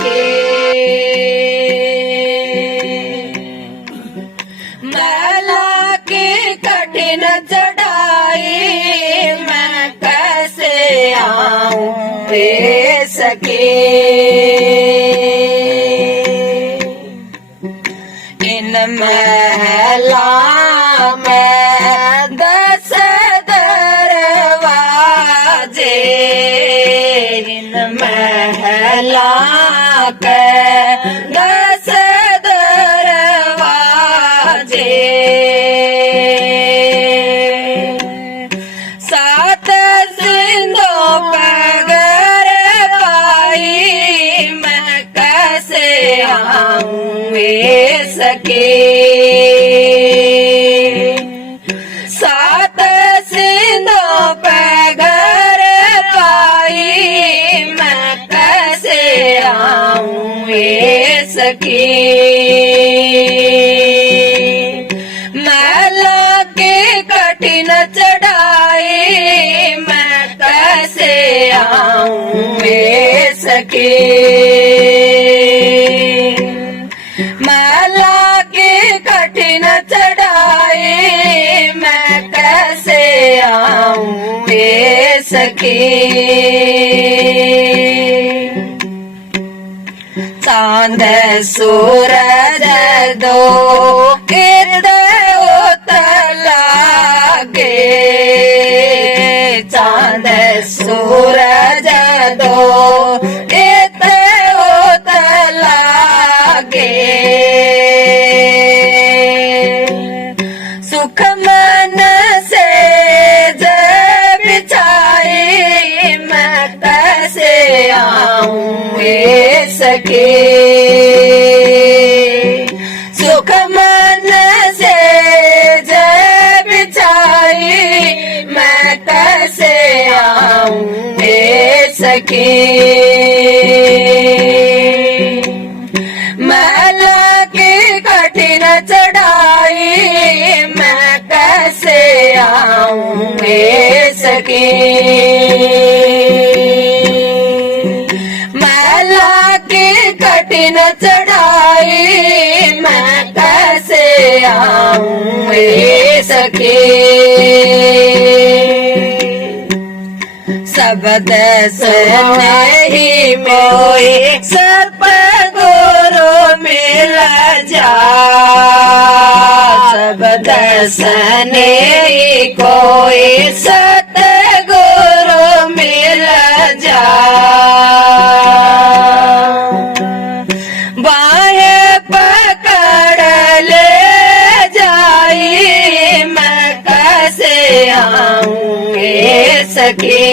सके। मला की कठिन चढ़ाई मैं कैसे आऊं वे सके। इन महला में 10 दरवाजे, इन महला के 10 दरवाजे, 7 जिंदों पर पाई मैं कैसे आऊं वे सके। 7 सिंधों पे घर पाई मैं कैसे आऊं वे सके। मला की कठिन चढ़ाई मैं कैसे आऊं वे सके। मला की कठिन चढ़ाई मैं कैसे आऊं वे सके। चांद सूरज दो लागे, चांद सूरज दो लागे, सुख मन से जब बिछाई मैं कैसे आऊं वे सके। सुख मन से जब बिछाई मैं कैसे आऊं वे सके। मला की कठिन चढ़ाई मैं कैसे आऊं वे सके। मला की कठिन चढ़ाई मैं कैसे आऊं वे सके। सब दस नहीं मोए सतगुरु मिल जा, सब दस नहीं कोई सतगुरु मिल जा। बाहें पकड़ ले जाई मैं कैसे आऊं वे सके।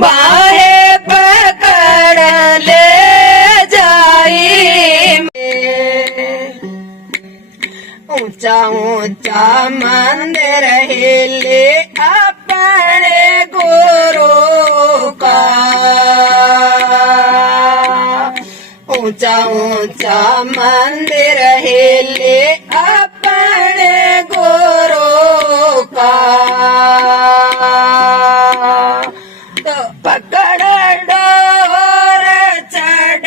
बाहें पकड़ ले जाई ऊंचा ऊंचा मंदिर हिले अपने गुरु का, ऊंचा ऊंचा मंदिर हिले अपने गुरु का। तो पकड़ डोर चढ़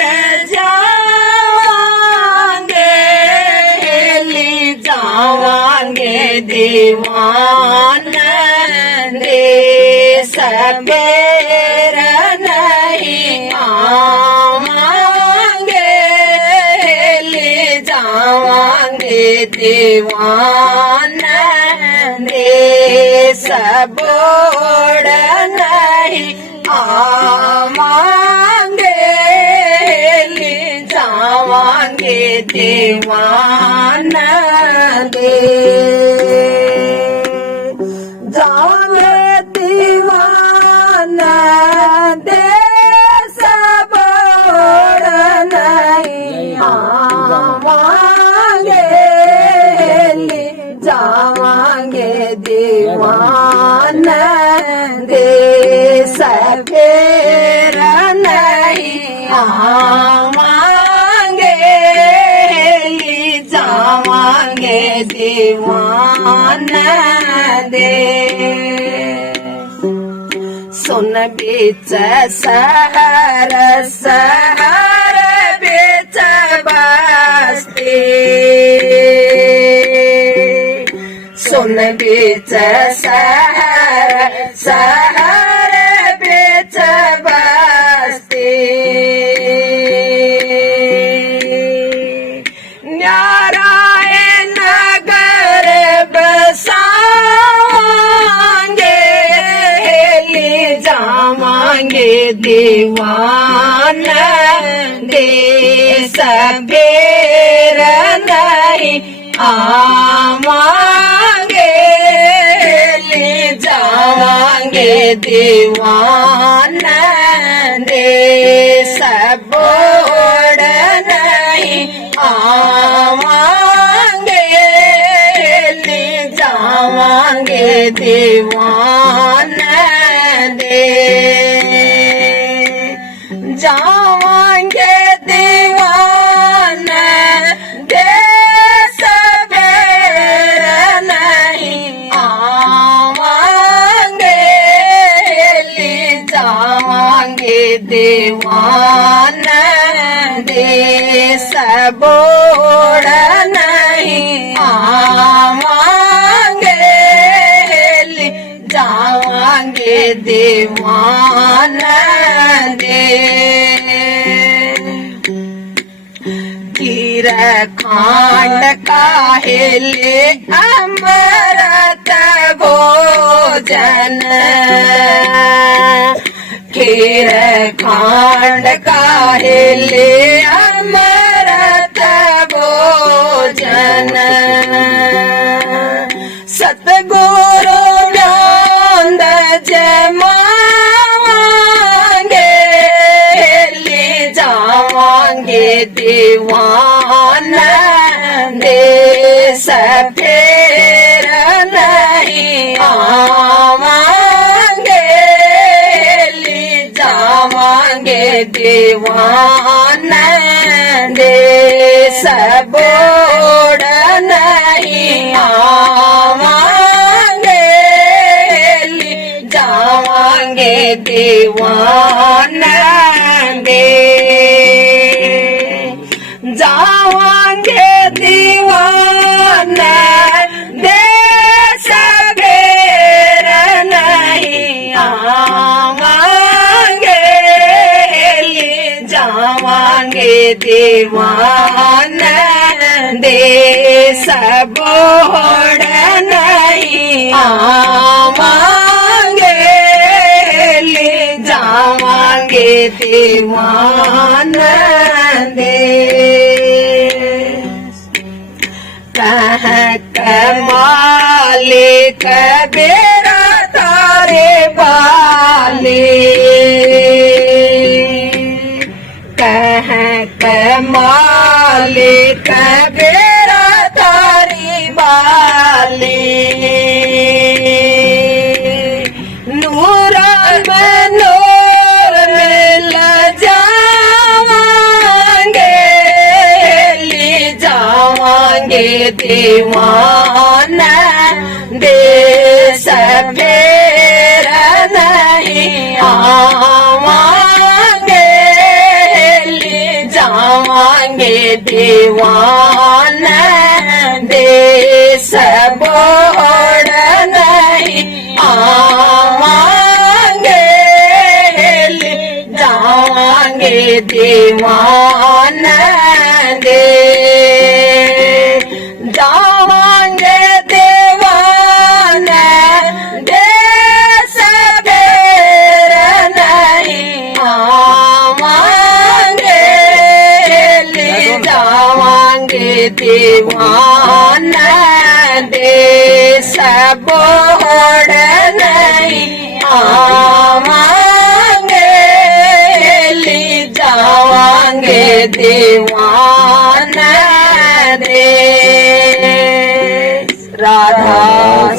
जाएंगे, हिली जावांगे दीवान दे सबेर नहीं आवांगे, हिली जावांगे दीवान दे सबोड़ नहीं आवांगे, हिली जावांगे दीवान दे। जावे दीवान दे सबोड़ नहीं आवांगे, हिली जावांगे दीवान दे सबेर नहीं आवांगे, हिली जावांगे दीवान दे। सुन बीच सहर सहर बीच बस्ती सुन बीच सहर सहर बीच बस्ती नारायण नगर बसाएंगे ले जावांगे दीवान देश बेर नहीं आवांगे ले जावांगे दीवान देश बोड़ नहीं आवांगे ले जावांगे दीवान दे जावांगे दीवान देश बेर नहीं आवांगे ले जावांगे दीवान देश बोड़ नहीं आवांगे ले जावांगे दीवान दे खीर खांड काहेले अमृत भोजन खीर खांड काहेले अमृत भोजन सतगुरु ज्ञान जमाएंगे ले जावांगे दीवान देश फेर नहीं आवांगे ले जावांगे दीवान देश बोड़ नहीं आवांगे ले जावांगे दीवान दे जावांगे दीवान देश बेर नहीं आवांगे ले जावांगे दीवान देश बोड़ नहीं आवांगे ले जावांगे दीवान दे कह मालिक बेरा तारे बाले कह मालिक बेरा तारी बाले नूर नूर मिल जावांगे ले जावांगे दीवान देश फेर नहीं आवांगे ले जावांगे दीवान देश बोड़ नहीं आवांगे ले जावांगे दीवान दे जावांगे दीवान देश बेर नहीं आवांगे ले जावांगे दीवान देश बोड़ नहीं आवांगे ले जावांगे दीवान दे राधा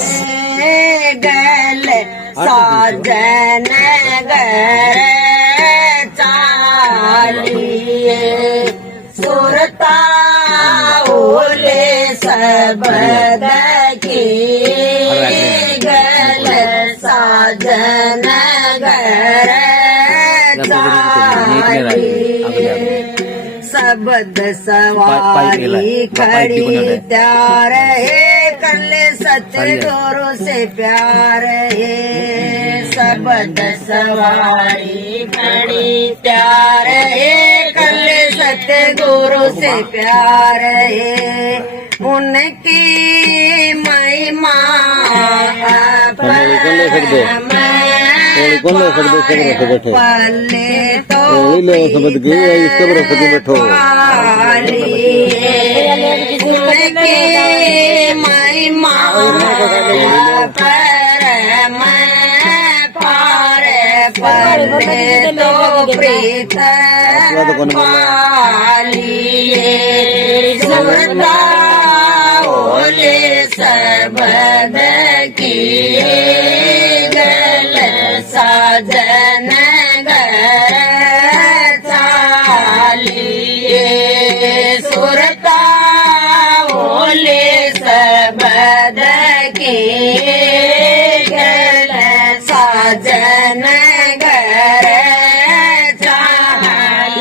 से गल साजन घर चालिए सुरता ओले सबद की गल साजन घर शब्द सवारी खड़ी त्यार है कल सतगुरु से प्यार है शब्द सवारी खड़ी त्यार है कल सतगुरु से प्यार है उनकी महिमा पल्ले तो महिमा पल्ले तो प्रीत पालिए सुरता ओले सबद किए गल साजन घर चालिए सुरता ओले सबद किए गल साजन घर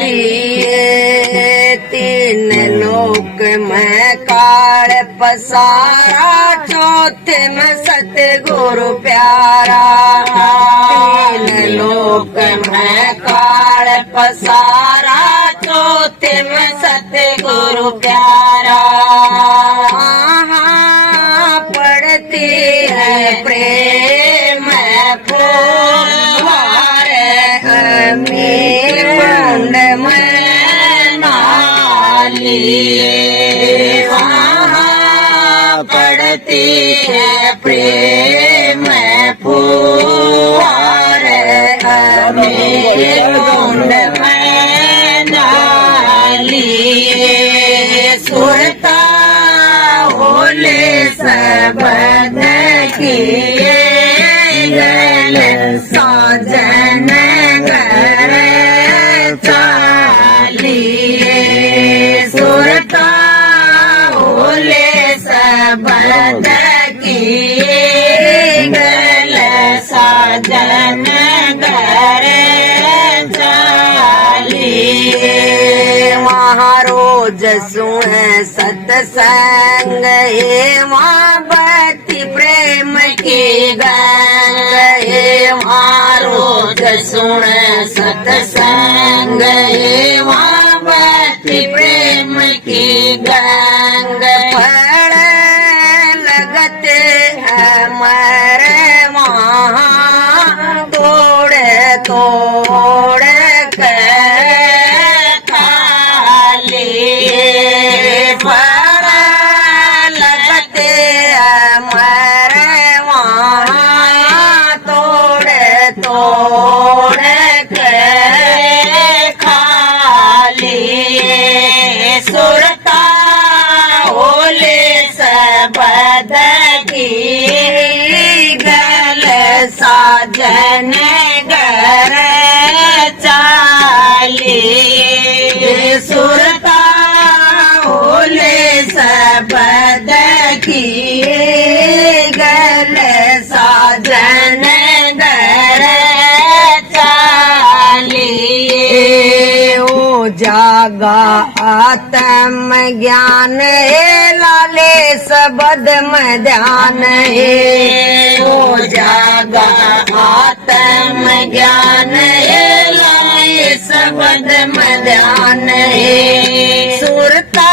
चालिए तीन लोक में काल पसारा चौथे में सतगुरु प्यारा तीन लोक में काल पसारा चौथे में सतगुरु प्यारा पढ़ती है प्रेम फूल मेरे मुंड में नालिए पढ़ती है प्रेम फूल मेरे मुंड में नालिए सुरता ओले सबद किए गल साजन घर चालिए सुरता ओले सबद किए गल साजन घर चालिए वहाँ रोज सुन सत्संग हे वहाँ भक्ति प्रेम की गंग हे वहाँ रोज सुन सत्संग हे वहाँ भक्ति प्रेम की गंग फल लगते हमारे वहाँ तोड़ तोड़ सुरता ओले सबद की गल साजन घर चालिए सुरता ओले सबद की गल साजन घर चालिए ओ जागा आत्म ज्ञान है लाले सबद में ध्यान है ओ जागा आत्म ज्ञान है लाले सबद में ध्यान है सुरता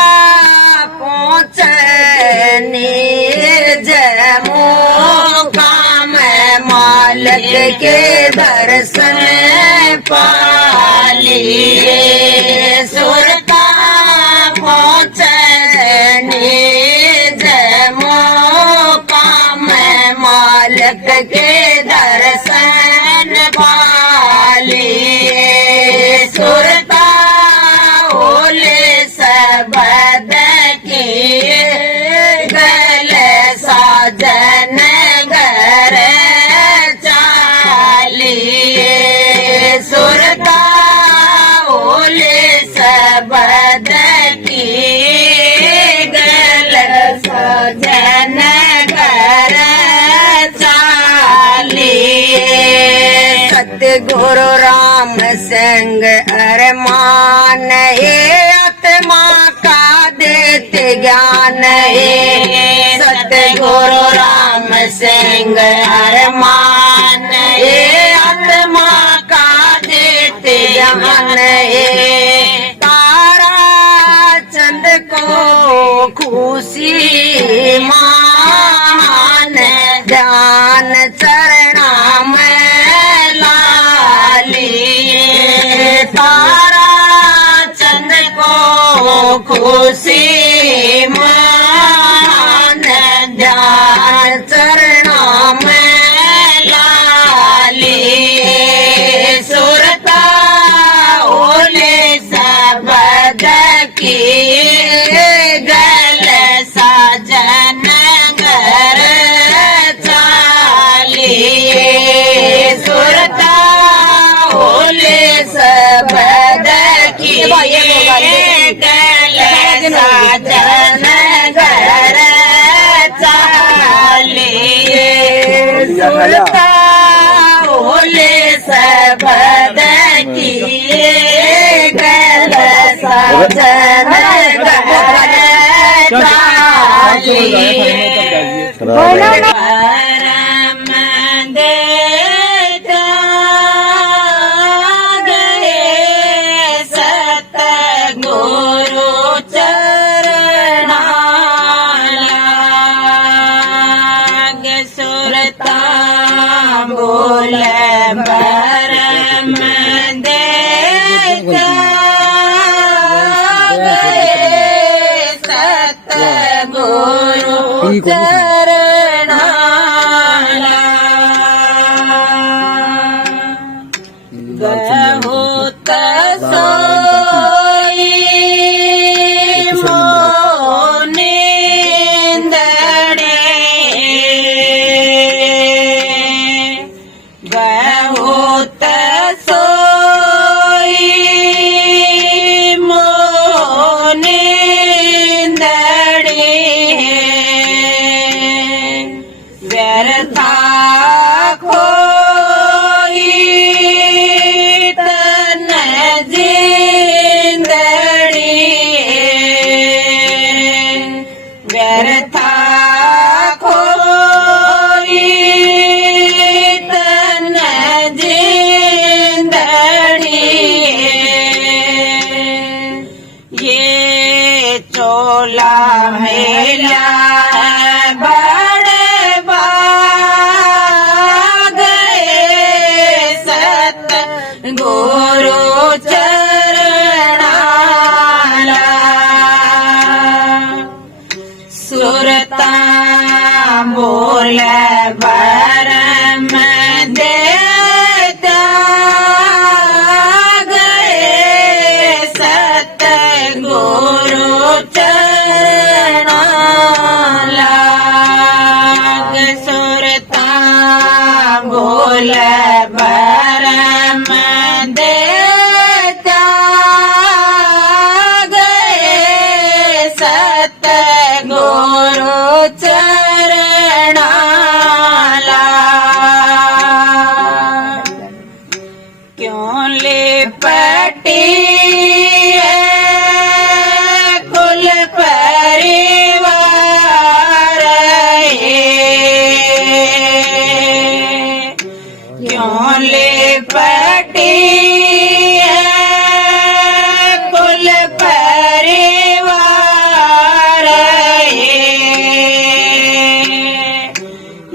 पहुँचने जमो काम मालिक के दर्शन पालिए सुरता पहुँचने जमो काम मालिक के दर्शन पालिए सुरता ओले सबद की गल साजन घर चालिए सुरता ओले सबद की गल साजन घर चालिए सतगुरु राम संग अरमान हे आत्मा का देते ज्ञान हे सतगुरु राम सिंह अरमान हे आत्मा का देते ज्ञान हे तारा चंद को खुशी मान ध्यान चरणा में लालिए तारा चंद को खुशी मान ध्यान चरणा में लालिए सुरता ओले सबद की गल साजन घर चालिए सुरता ओले सबद की गल साजन घर चालिए सुरता ओले सबद की गल साजन घर चालिए परम देता गए सतगुरु चरणा लाग सुरता बोल परम देता सतगुरु चरणा बहुत सोई मोनिंदड़े बहुत सोई मोनिंदड़े व्यर्था खोई तन जिंदड़ी व्यर्था खोई तन जिंदड़ी ये चोला मेला गुरु चरणा सुरता बोल परम देता गए सतगुरु चरणा लाग सुरता बोल परम देता गए सतगुरु चरणा क्यों लिपटी कुल परिवार क्यों लिपटी कुल परिवार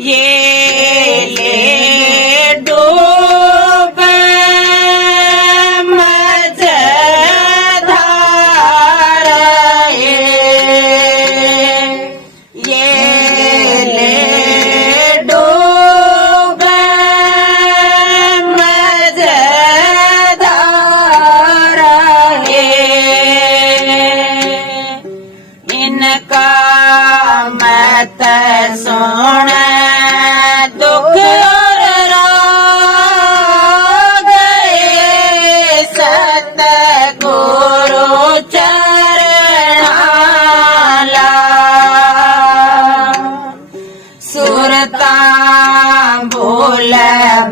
ये ले डूब मझधार ये ले डूब मझधार इनका मत सुन दुख और राग सतगुरु चरणा सुरता बोल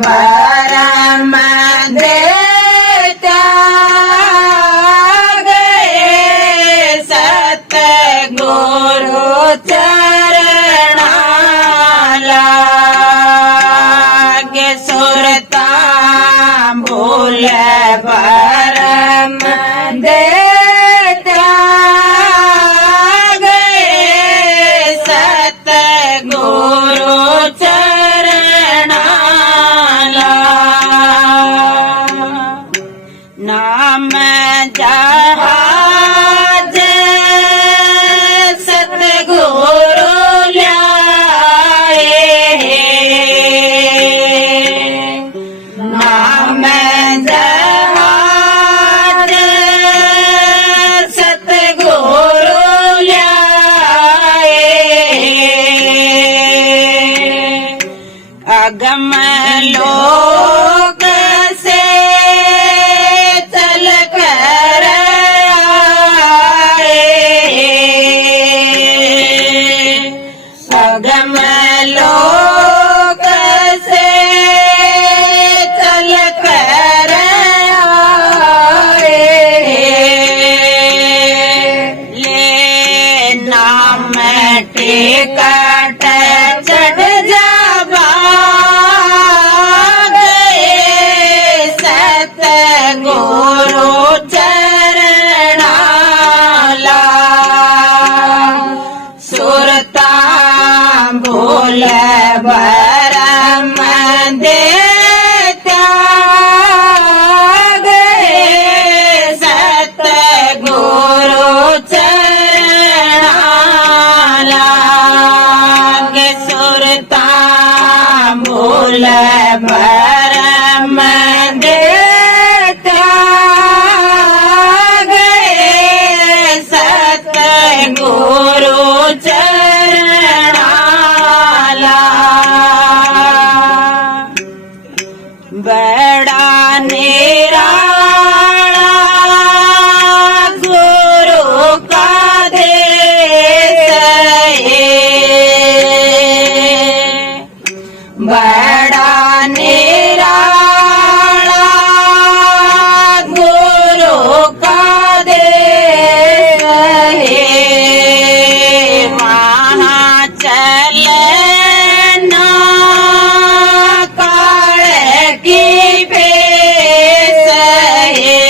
परम देता सुरता भूल परम देता गए सतगुरु चरणाला नाम जहाज सतगुरु ल्याए नाम जहाज सतगुरु ल्याए अगम लोक से चल कर आए अगम लोक से चल कर आए ले नाम टिकट चढ़ जावा सतगुरु चरणाला सुरता भूल परम देता गए सतगुरु चरणाला सुरता भूल परम देता गए सतगुरु चरणाला बड़ा निराला गुरु का देश है बड़ा निराला गुरु का देश है वहाँ चलना काल की पेश है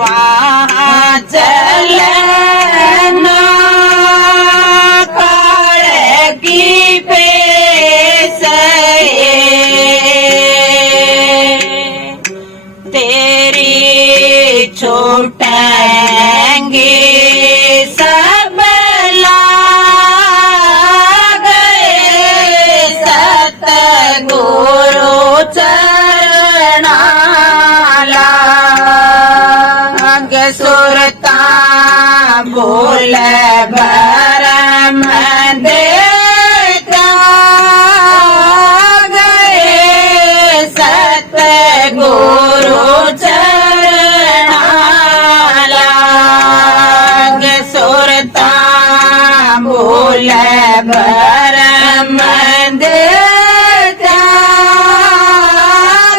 वहाँ चलना काल की पेश तेरी छूटेंगे सब लाग सतगुरु चरणाला सुरता भूल परम देता गए सतगुरु चरणाला सुरता भूल परम देता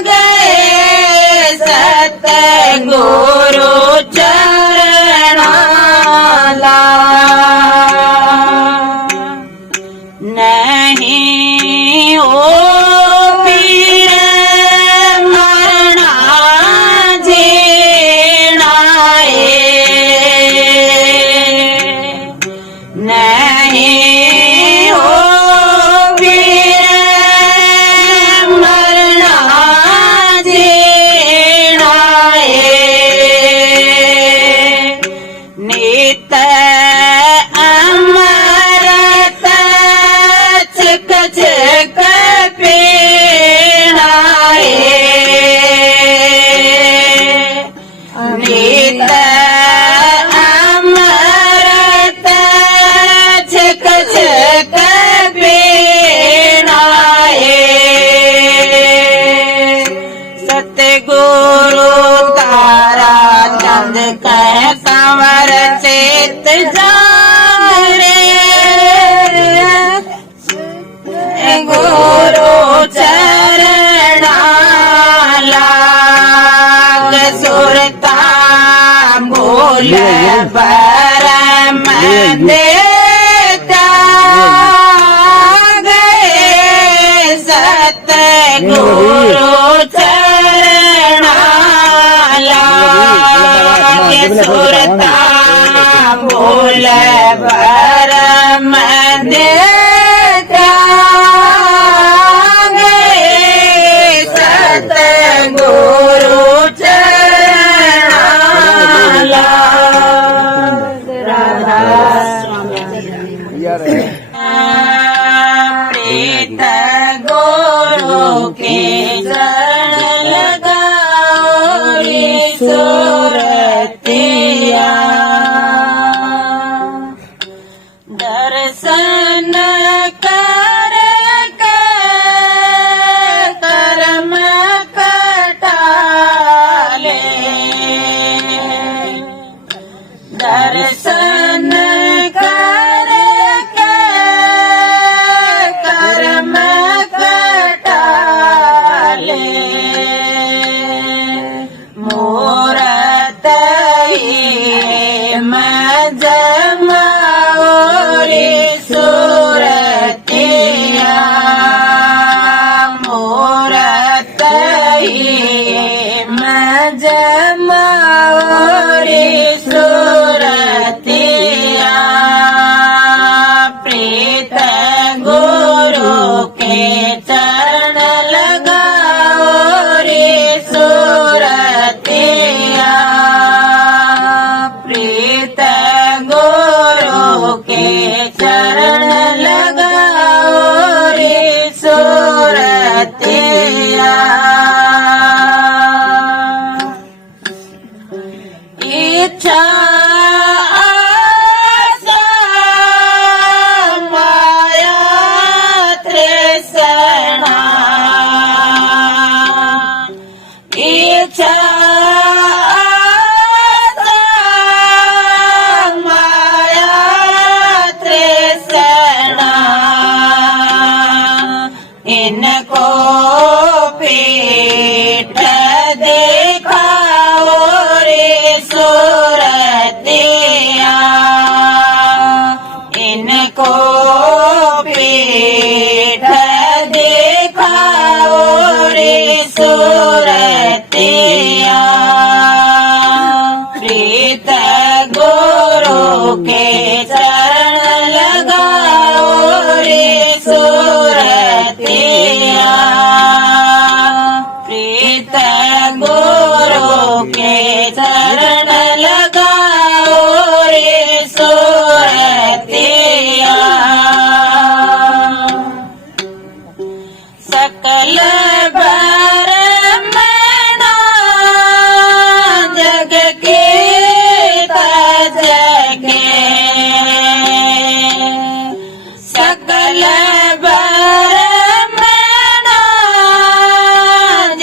गए सतगुरु चरणाला नहीं ओ पीर मरना जीना नहीं ओ पीर मरना जीना नित अमरत चिक चिक पीना नित अमरत चिक चिक पीना सतगुरु तारा चंद कह कंवर चेत जागरे गुरु चरणाला सुरता भूल परम देता गए सत गुरु चरणाला सुरता बोल परम सतगुरु चरणाला राधा प्रीत गुरु के चरण लगाओ सूरतिया दर्शन कर कर्म कटाले दर्शन कर कर्म कटाले मूरत मजमाओरी सूरतिया मूरत मजमाओरी सूरतिया प्रीत गुरु के चरण लगाओ रे सूरतिया प्रीत गुरु के चरण लगाओ रे सूरतिया इच्छा आशा माया तृष्णा इच्छा आशा माया तृष्णा इनको पीठ दिखाओ रे सूरतिया इनको पीठ दिखाओ रे सूरतिया प्रीत गुरु के चरण लगाओ रे सूरतिया प्रीत गुरु के चरण लगाओ रे सूरतिया सकल ब्रह्मांड जग के तजके सकल ब्रह्मांड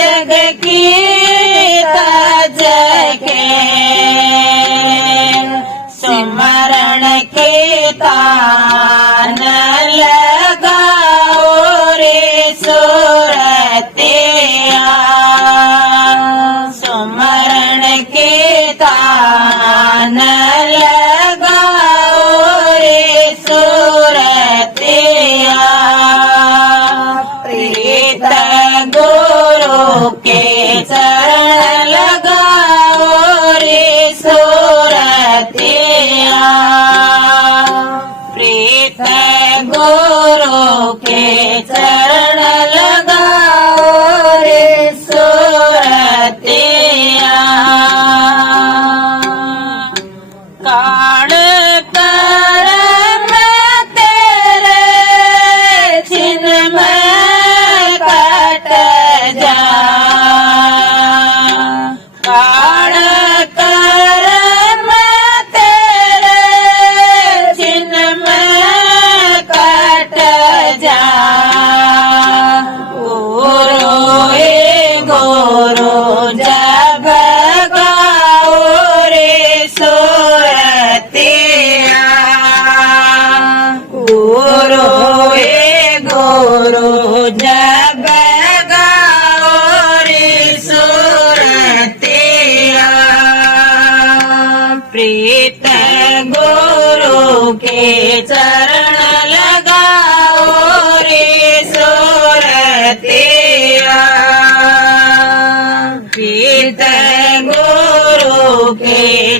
जग की तजके सिमरण के तान लगाओ रे सूरतिया सुमरण के तान लगाओ रे सूरतिया प्रीत गुरु के चरण लगाओ रे सूरतिया प्रीत गुरु के चरण लगाओ रे सूरतिया काण कर्म तेरे छिन्मय कट जा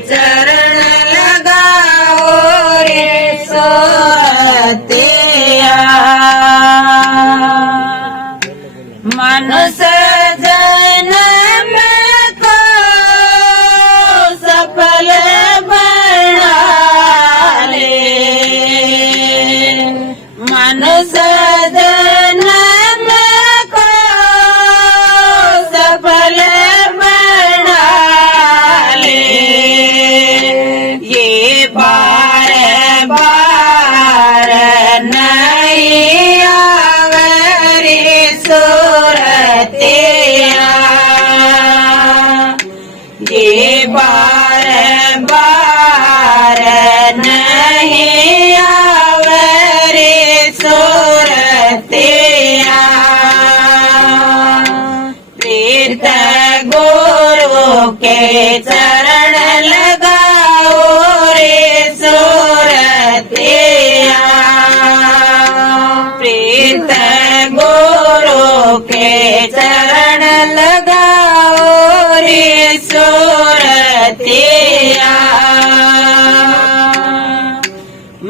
चरण लगाओ रे सोरतिया। मनुष्य जन्म को सफल बना ले, मनुष्य जन्म को सफल बना ले। ये बार बार नहीं आवरी सूरतिया, ये बार बार नहीं आवरी सूरतिया। तीर्थ गुरु के चरण लगाओ रे सूरतिया। तीर्थ गुरु के चरण लगाओ रे सूरतिया।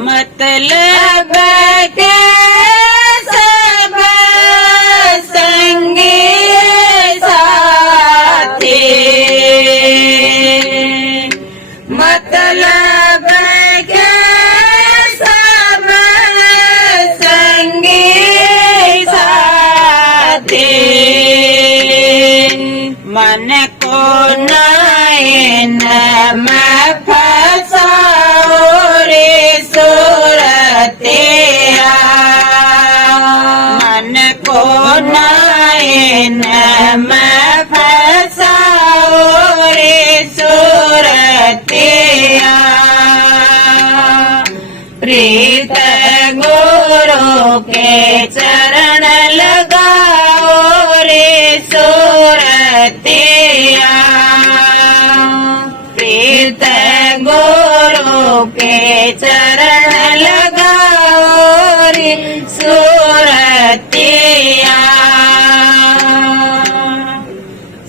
मतलब के सब संगी साथी, मतलब के सब संगी साथी। मन को नैन में फंसाओ रे सूरतिया। मन को नैन में फंसाओ रे सूरतिया। प्रीत गुरु के चरण लगाओ रे सूरतिया। प्रीत गुरु के चरण लगाओ रे सूरतिया।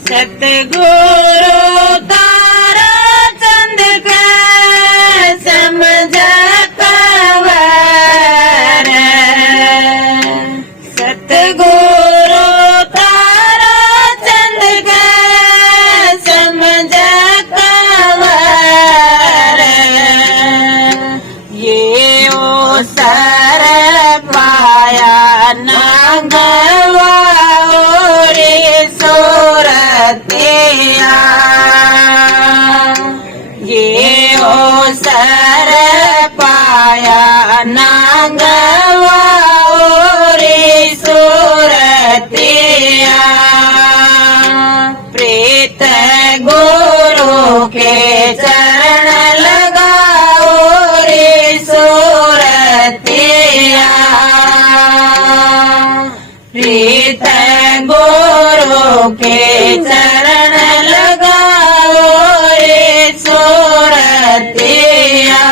सतगुरु तारा चंद का समझ कवर, सतगुरु तारा चंद का समझ कवर। ये ओ सर पाया ना गवाओ रे सूरतिया। ये ओ सर पाया ना गवाओ रे सूरतिया। प्रीत गुरु के चरण लगाओ रे सूरतिया। प्रीत गुरु के चरण लगाओ रे सूरतिया।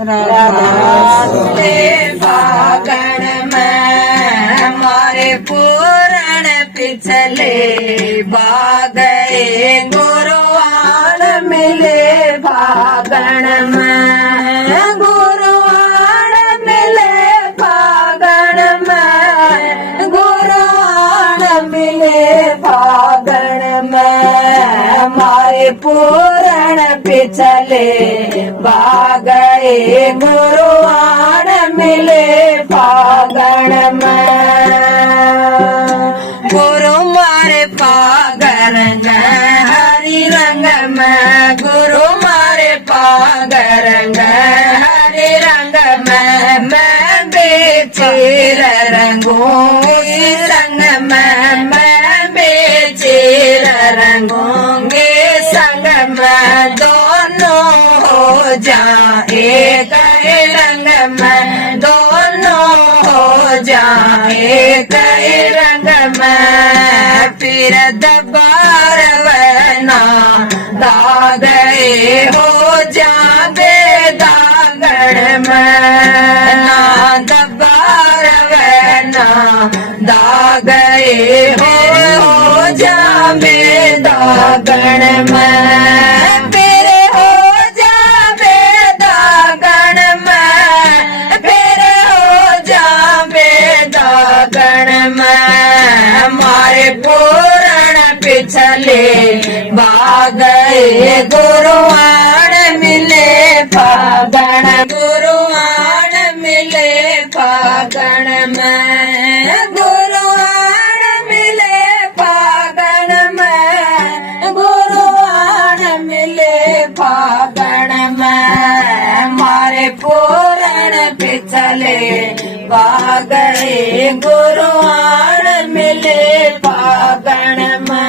राधे फागण में मारे पूरण पिछले बागए गुरुवार मिले फागण में। गुरुवार मिले फागण में, गुरुवार मिले फागण में। मारे पूरण पिछले बागए गुरुवार मिले फागण में। गुरु मारे पागर हरि रंग में, गुरु मारे पागर हरि रंग में। मैं बेचीर रंगूंगी संग में, मैं बेचीर रंगूंगी संग में। दोनों हो जाए कई रंग में, दोनों हो जाए कई रंग में। फिर दबार वना दागए हो जाबे दागड़ में। ना दबार वना दागए हो जावे दागण में फिर हो जावे दागण में फिर हो जावे दागण में मारे पूरण पिछले भागए गुरुआण मिले फागण गुरुआण मिले फागण में गुरुआण मिले फागण में गुरुआण मिले फागण में मारे पूरण पिछले भागए गुरुआण मिले फागण में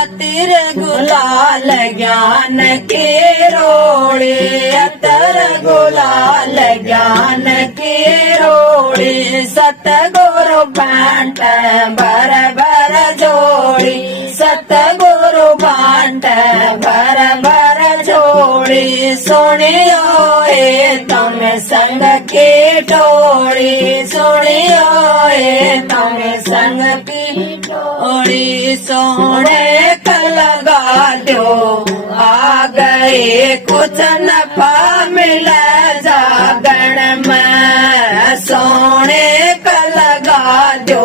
अतिर गुलाल ज्ञान के रोड़े अतर गुलाल ज्ञान के रोड़े सतगुरु बांट बर बर जोड़ी सतगुरु बांट बर बर जोड़ी सुनियो ए तुम संग की टोड़ी सुनियो ए तुम संग की टोड़ी सोने लगा दो आ गए कुछ नफा मिला जागरण में सोने का लगा दो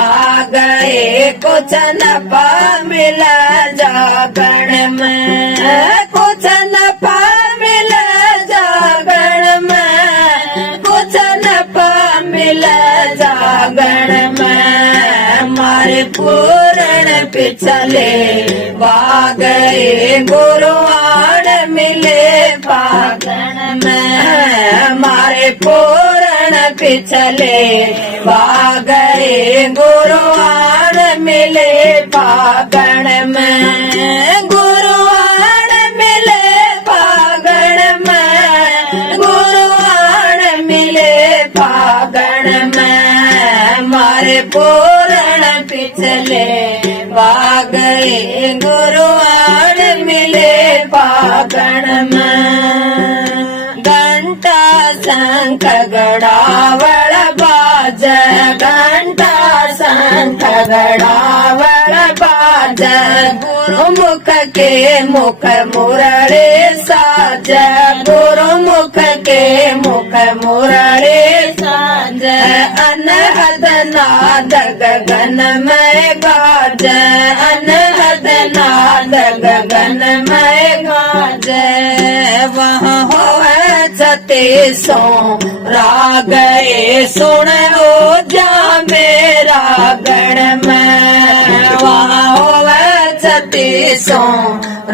आ गए कुछ नफा मिला जागरण में कुछ नफा मिला जागरण में कुछ नफा मिला जागरण में मारे पूरण पिछले गए गुरुआण मिले फागण में मारे पूरण पिछले गए गुरुआण मिले फागण में गुरुआण मिले फागण में गुरुआण मिले फागण में मारे पूरण पिछले गए गुरुआण मिले फागण में घंटा शंख गड़ावळ बाज घंटा शंख गड़ावळ बाज गुरुमुख के मुख मुरळे साज गुरुमुख के मुख मुरळे साज अनहद नाद गगन में गाज अनहद नाद गगन में गाज वहाँ हो सते सो रागए सुन ओ जा मेरा गण में वहाँ हो सती सो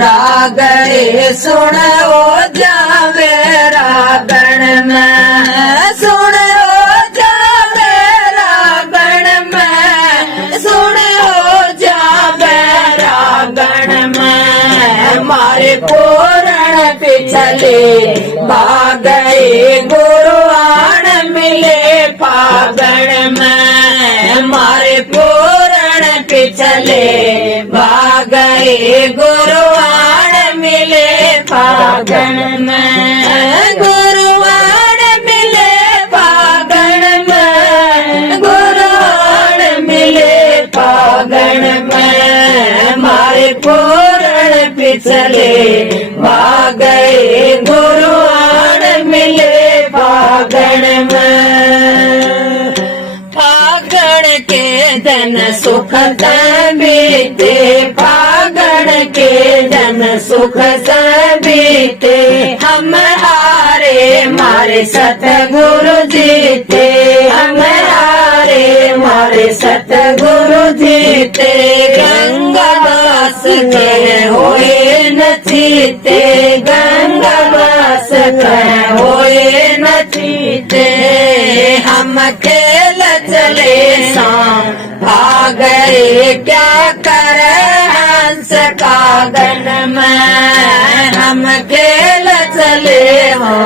रागए सुन ओ जा मेरा गण में सुन ओ जा मेरा गण में सुन ओ जा मेरा गण में मारे पूरण पिछले गए गुरुआण मिले फागण में मारे पूरण पिछले गए गुरुआण मिले फागण में गुरुआण मिले फागण में गुरुआण मिले फागण में मारे पूरण पिछले गए गुरुआण मिले फागण में फागण के जन सुख बीते फागण के जन सुख बीते हम हारे मारे सतगुरु जीते हम हारे मारे सतगुरु जीते गंगावास के होए न चीते गंगावास के होए न चीते हम खेल चले शाम भागए क्या कर हंस कागन में हम खेल चले हो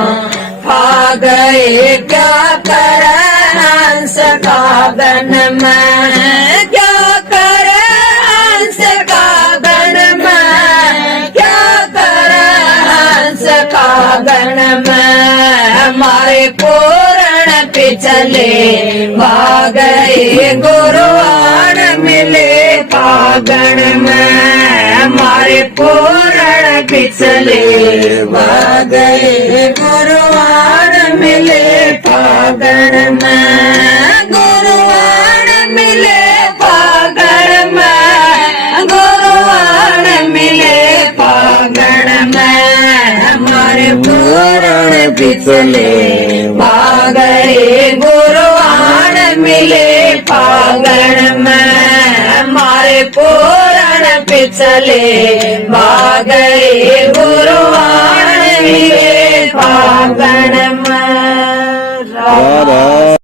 भागए क्या कर हंस कागन में क्या कर हंस कागन में क्या कर हंस कागन में हमारे पूर्ण पिछले पिछले गए गुरुवार मिले फागण में मारे पूरण पिछले गए गुरुवार मिले फागण में गुरुवार मिले फागण में गुरुवार मिले फागण में हमारे पूरण पिछले गए गुरुवार मिले फागण में हमारे पूरण पिछले गए गुरुवार मिले फागण में। राधा